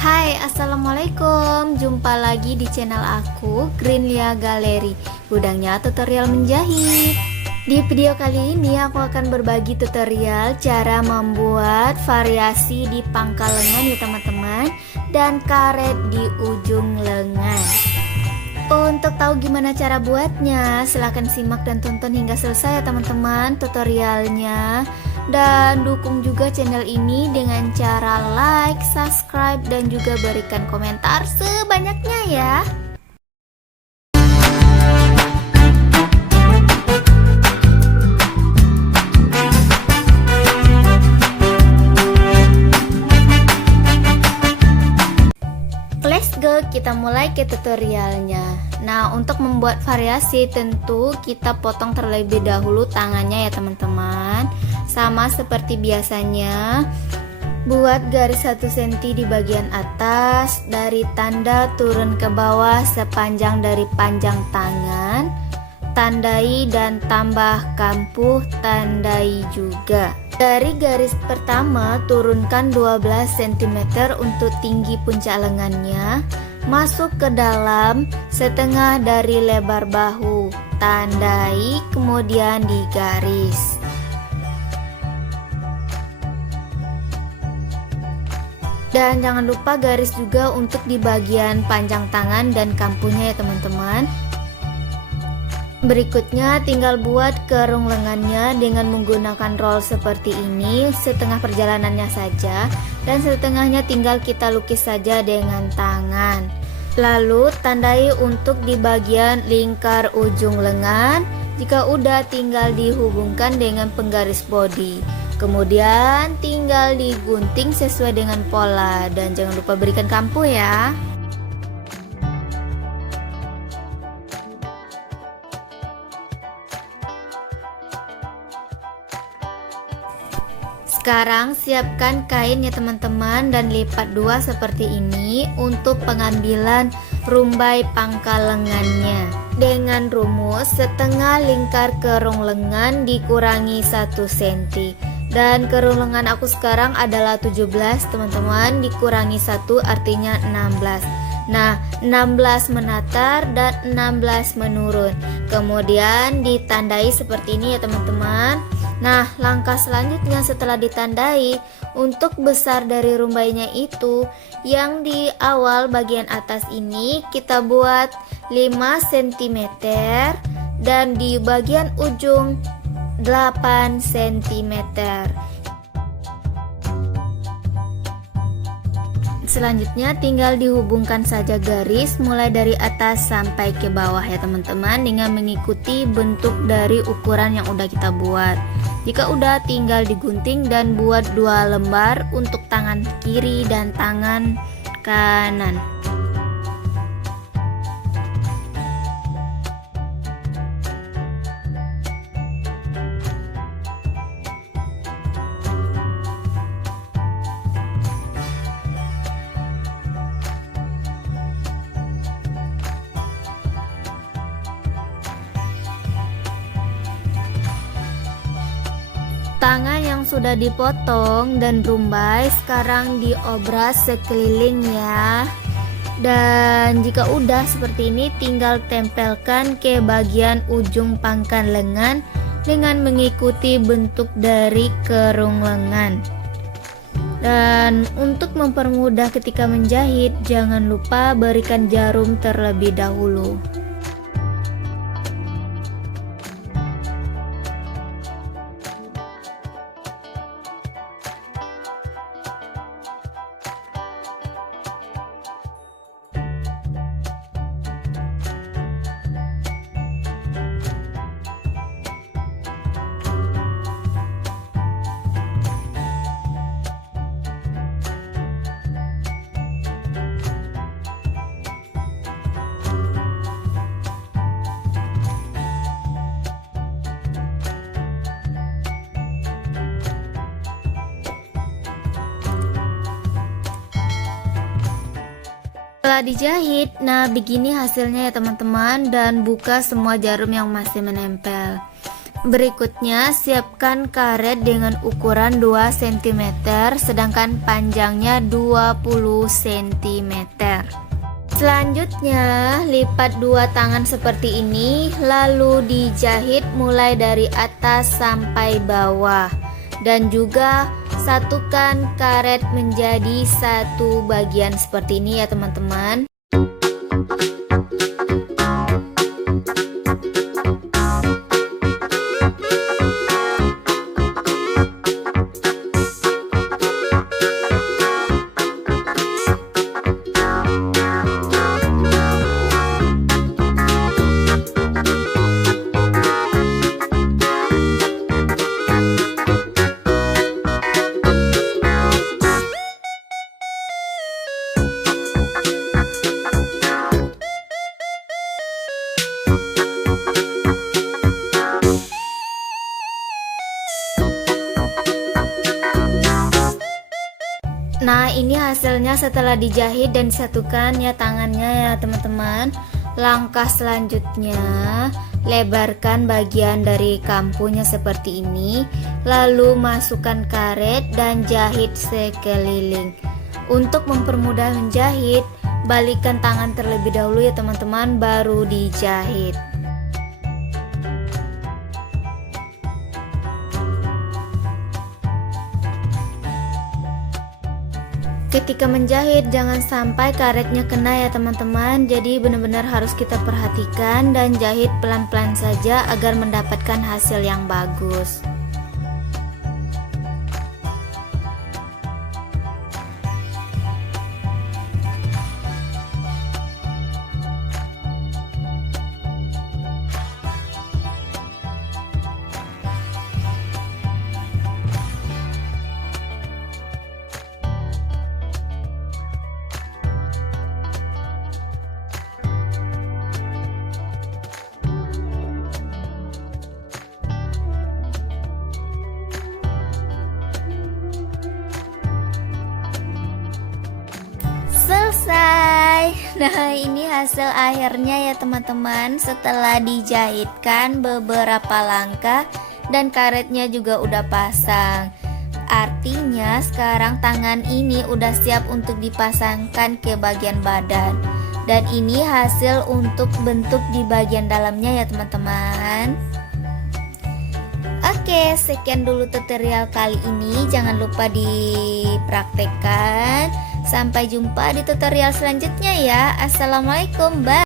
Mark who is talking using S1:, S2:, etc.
S1: Hai assalamualaikum. Jumpa lagi di channel aku Greenlia Gallery Gudangnya tutorial menjahit. Di video kali ini aku akan berbagi tutorial Cara membuat variasi di pangkal lengan ya teman-teman Dan karet di ujung lengan. Untuk tahu gimana cara buatnya, silahkan simak dan tonton hingga selesai ya teman-teman tutorialnya dan dukung juga channel ini dengan cara like, subscribe, dan juga berikan komentar sebanyaknya ya. Let's go, kita mulai ke tutorialnya. Nah, untuk membuat variasi tentu kita potong terlebih dahulu tangannya ya teman-teman sama seperti biasanya Buat garis 1 cm di bagian atas Dari tanda turun ke bawah sepanjang dari panjang tangan Tandai dan tambah kampuh tandai juga. Dari garis pertama turunkan 12 cm untuk tinggi puncak lengannya Masuk ke dalam setengah dari lebar bahu Tandai kemudian digaris Dan jangan lupa garis juga untuk di bagian panjang tangan dan kampunya ya teman-teman. Berikutnya tinggal buat kerung lengannya dengan menggunakan roll seperti ini setengah perjalanannya saja dan setengahnya tinggal kita lukis saja dengan tangan. Lalu tandai untuk di bagian lingkar ujung lengan. Jika udah tinggal dihubungkan dengan penggaris body Kemudian tinggal digunting sesuai dengan pola dan jangan lupa berikan kampu ya. Sekarang siapkan kain ya teman-teman dan lipat dua seperti ini untuk pengambilan rumbai pangkal lengannya. Dengan rumus setengah lingkar kerung lengan dikurangi 1 cm dan kerung lengan aku sekarang adalah 17 teman-teman. Dikurangi 1 artinya 16 Nah 16 menatar dan 16 menurun. Kemudian ditandai seperti ini ya teman-teman. Nah langkah selanjutnya setelah ditandai Untuk besar dari rumbainya itu Yang di awal bagian atas ini kita buat 5 cm Dan di bagian ujung 8 cm Selanjutnya tinggal dihubungkan saja garis mulai dari atas sampai ke bawah ya teman-teman dengan mengikuti bentuk dari ukuran yang udah kita buat. Jika udah tinggal digunting dan buat dua lembar untuk tangan kiri dan tangan kanan Tangan yang sudah dipotong dan rumbai sekarang diobras sekeliling ya. Dan jika udah seperti ini tinggal tempelkan ke bagian ujung pangkal lengan dengan mengikuti bentuk dari kerung lengan. Dan untuk mempermudah ketika menjahit, jangan lupa berikan jarum terlebih dahulu. Setelah dijahit, nah begini hasilnya ya teman-teman dan buka semua jarum yang masih menempel. Berikutnya, siapkan karet dengan ukuran 2 cm sedangkan panjangnya 20 cm. Selanjutnya, lipat dua tangan seperti ini lalu dijahit mulai dari atas sampai bawah dan juga satukan karet menjadi satu bagian seperti ini ya teman-teman. Nah ini hasilnya setelah dijahit dan disatukan ya tangannya ya teman-teman. Langkah selanjutnya lebarkan bagian dari kampunya seperti ini Lalu masukkan karet dan jahit sekeliling. Untuk mempermudah menjahit Balikkan tangan terlebih dahulu ya teman-teman baru dijahit Ketika menjahit jangan sampai karetnya kena ya teman-teman. Jadi benar-benar harus kita perhatikan dan jahit pelan-pelan saja agar mendapatkan hasil yang bagus Nah ini hasil akhirnya ya teman-teman Setelah dijahitkan beberapa langkah Dan karetnya juga udah pasang Artinya sekarang tangan ini udah siap untuk dipasangkan ke bagian badan Dan ini hasil untuk bentuk di bagian dalamnya ya teman-teman Oke, sekian dulu tutorial kali ini. Jangan lupa dipraktekkan. Sampai jumpa di tutorial selanjutnya ya. Assalamualaikum. Bye.